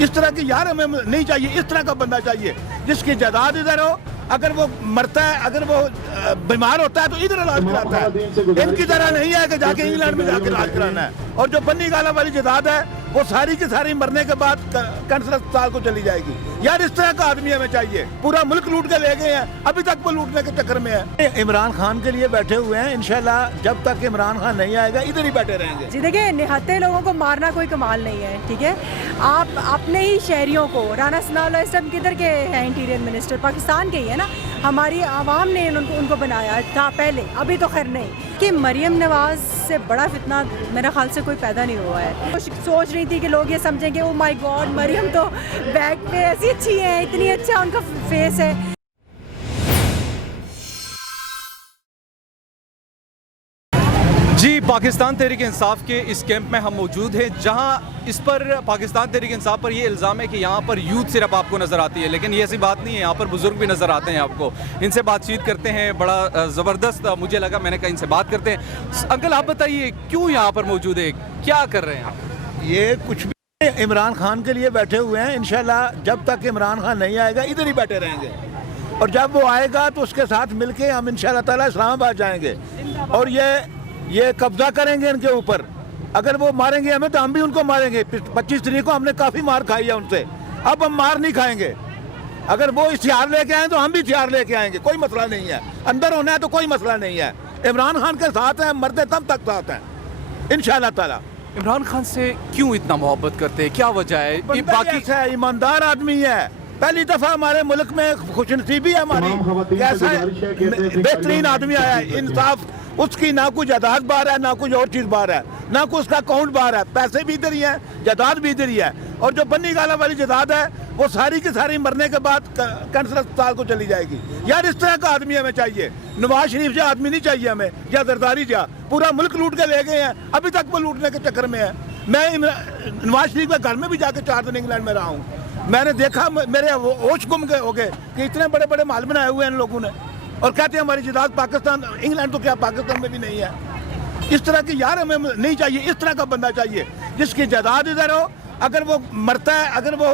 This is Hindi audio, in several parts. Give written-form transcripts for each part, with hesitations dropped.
इस तरह की यार हमें नहीं चाहिए। इस तरह का बंदा चाहिए जिसकी जायदाद इधर हो, अगर वो मरता है, अगर वो बीमार होता है तो इधर इलाज कराता है। इनकी तरह नहीं है कि जाके इंग्लैंड में जाके इलाज कराना है। और जो बन्नी गाला वाली जायदाद है वो सारी की सारी मरने के बाद कैंसर अस्पताल को चली जाएगी। यार इस तरह का आदमी हमें चाहिए। पूरा मुल्क लूट के ले गए हैं, अभी तक वो लूटने के चक्कर में है। इमरान खान के लिए बैठे हुए हैं, इंशाल्लाह जब तक इमरान खान नहीं आएगा इधर ही बैठे रहेंगे। जी देखिए, निहत्ते लोगों को मारना कोई कमाल नहीं है, ठीक है। आप अपने ही शहरियों को, राना सनाउल्लाह इस टाइम किधर के हैं इंटीरियर मिनिस्टर, पाकिस्तान के ही है ना। हमारी आवाम ने उनको बनाया था पहले, अभी तो खैर नहीं। कि मरियम नवाज से बड़ा फितना मेरा ख्याल से कोई पैदा नहीं हुआ है। सोच रही थी कि लोग ये समझेंगे ओ माय गॉड मरियम तो बैक पे ऐसी अच्छी है, इतनी अच्छा उनका फेस है। जी, पाकिस्तान तहरीक इंसाफ के इस कैंप में हम मौजूद हैं, जहां इस पर पाकिस्तान तहरीक इंसाफ पर ये इल्ज़ाम है कि यहाँ पर यूथ सिर्फ आपको नज़र आती है, लेकिन ये ऐसी बात नहीं है। यहाँ पर बुज़ुर्ग भी नज़र आते हैं आपको। इनसे बातचीत करते हैं, बड़ा ज़बरदस्त मुझे लगा, मैंने कहा इनसे बात करते हैं। अंकल आप बताइए क्यों यहाँ पर मौजूद है, क्या कर रहे हैं आप? ये कुछ भी इमरान खान के लिए बैठे हुए हैं। इंशाल्लाह जब तक इमरान खान नहीं आएगा इधर ही बैठे रहेंगे। और जब वो आएगा तो उसके साथ मिलके हम इंशाल्लाह ताला इस्लामाबाद जाएंगे और ये कब्जा करेंगे इनके ऊपर। अगर वो मारेंगे हमें तो हम भी उनको मारेंगे। 25 तारीख को हमने काफ़ी मार खाई है उनसे, अब हम मार नहीं खाएंगे। अगर वो इश्तिहार लेके आए तो हम भी इश्तिहार लेके आएंगे, कोई मसला नहीं है। अंदर होना है तो कोई मसला नहीं है। इमरान खान के साथ हैं, मरते तब तक साथ हैं इंशाल्लाह ताला। इमरान खान से क्यों इतना मोहब्बत करते हैं, क्या वजह है? बाकी ईमानदार आदमी है। पहली दफा हमारे मुल्क में खुशनसीबी है हमारी। कैसा बेहतरीन आदमी आया है, इंसाफ। उसकी ना कुछ जायदाद बाहर है, ना कुछ और चीज बाहर है, ना कुछ उसका अकाउंट बाहर है। पैसे भी इधर ही है, जायदाद भी इधर ही है। और जो बन्नी गाला वाली जायदाद है वो सारी की सारी मरने के बाद कैंसर अस्पताल को चली जाएगी। यार इस तरह का आदमी हमें चाहिए। नवाज शरीफ से आदमी नहीं चाहिए हमें, या जरदारी जा। पूरा मुल्क लूट के ले गए हैं, अभी तक वो लूटने के चक्कर में है। मैं नवाज शरीफ के घर में भी जाके 4 दिन इंग्लैंड में रहा हूँ। मैंने देखा, मेरे होश गुम गए हो गए कि इतने बड़े बड़े माल बनाए हुए हैं इन लोगों ने, और कहते हैं हमारी जायदाद पाकिस्तान, इंग्लैंड तो क्या पाकिस्तान में भी नहीं है। इस तरह की यार हमें नहीं चाहिए। इस तरह का बंदा चाहिए जिसकी जायदाद इधर हो, अगर वो मरता है, अगर वो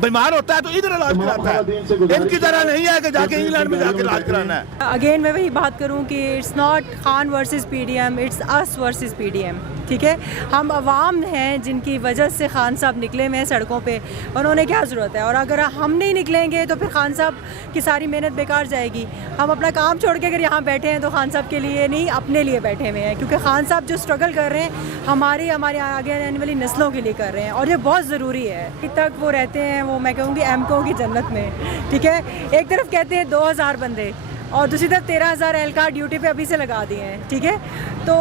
बीमार होता है तो इधर इलाज कराता है। इनकी तरह नहीं है कि जाके इंग्लैंड में जाके इलाज कराना है। अगेन मैं वही बात करूं कि it's not Khan versus PDM, it's us versus PDM, ठीक है। हम अवाम हैं जिनकी वजह से खान साहब निकले हुए हैं सड़कों पे, और उन्हें क्या ज़रूरत है। और अगर हम नहीं निकलेंगे तो फिर खान साहब की सारी मेहनत बेकार जाएगी। हम अपना काम छोड़ के अगर यहाँ बैठे हैं तो खान साहब के लिए नहीं, अपने लिए बैठे हुए हैं। क्योंकि खान साहब जो स्ट्रगल कर रहे हैं हमारे आगे आने वाली नस्लों के लिए कर रहे हैं, और ये बहुत ज़रूरी है। अभी तक वो रहते हैं, वो मैं कहूँगी एमको की जन्नत में, ठीक है। एक तरफ कहते हैं 2000 बंदे और दूसरी तरफ 13,000 एहलकार ड्यूटी पे अभी से लगा दिए हैं, ठीक है। तो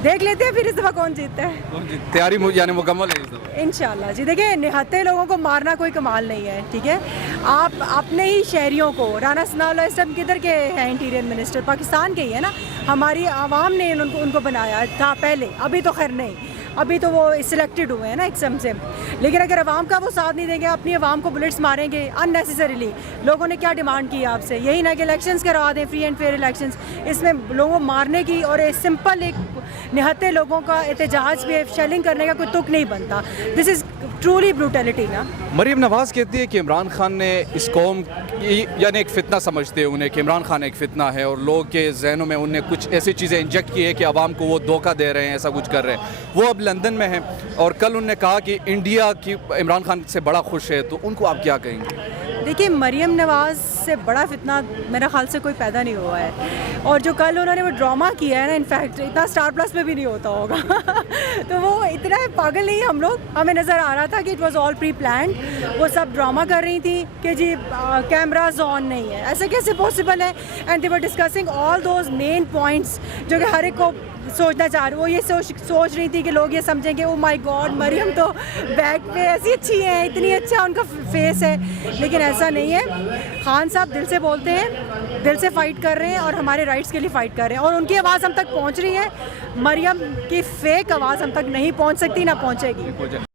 देख लेते हैं फिर इस दफ़ा कौन जीतता है। तैयारी यानी मुकम्मल है इस दफ़ा इंशाल्लाह। जी देखिए, निहत्ते लोगों को मारना कोई कमाल नहीं है, ठीक है। आप अपने ही शहरियों को, राना सनाउल्लाह इस टाइम किधर के हैं इंटीरियर मिनिस्टर, पाकिस्तान के ही है ना। हमारी आवाम ने उनको बनाया था पहले, अभी तो खैर नहीं। अभी तो वो सिलेक्टेड हुए हैं ना एकदम से। लेकिन अगर आवाम का वो साथ नहीं देंगे, अपनी आवाम को बुलेट्स मारेंगे अननेसेसरीली। लोगों ने क्या डिमांड की आपसे, यही ना कि इलेक्शंस करवा दें, फ्री एंड फेयर इलेक्शंस। इसमें लोगों मारने की और सिंपल एक निहत्ते लोगों का एहतजाज पे शेलिंग करने का कोई तुक नहीं बनता। दिस इज़ ट्रूली ब्रूटलिटी ना। मरियम नवाज़ कहती है कि इमरान खान ने इस कौम यानी एक फ़ितना समझते हैं उन्हें, कि इमरान खान एक फ़ितना है, और लोग के जहनों में उन्हें कुछ ऐसी चीज़ें इंजेक्ट की है कि आवाम को वो धोखा दे रहे हैं, ऐसा कुछ कर रहे हैं। वो अब लंदन में हैं और कल उन्होंने कहा कि इंडिया की इमरान खान से बड़ा खुश है, तो उनको आप क्या कहेंगे? देखिए, मरियम नवाज से बड़ा फितना मेरा ख्याल से कोई पैदा नहीं हुआ है। और जो कल उन्होंने वो ड्रामा किया है ना, इनफैक्ट इतना स्टार प्लस में भी नहीं होता होगा तो वो इतना पागल नहीं है हम लोग। हमें नज़र आ रहा था कि it was all pre planned. वो सब ड्रामा कर रही थी कि जी कैमराज ऑन नहीं है, ऐसे कैसे पॉसिबल है। And they were discussing all those main points जो कि हर एक को सोचना चाह रहे। वो ये सोच रही थी कि लोग ये समझेंगे ओ माय गॉड मरियम तो बैक पे ऐसी अच्छी है, इतनी अच्छा उनका फेस है। लेकिन ऐसा नहीं है। खान साहब दिल से बोलते हैं, दिल से फाइट कर रहे हैं और हमारे राइट्स के लिए फाइट कर रहे हैं, और उनकी आवाज़ हम तक पहुंच रही है। मरियम की फेक आवाज़ हम तक नहीं पहुंच सकती, ना पहुंचेगी।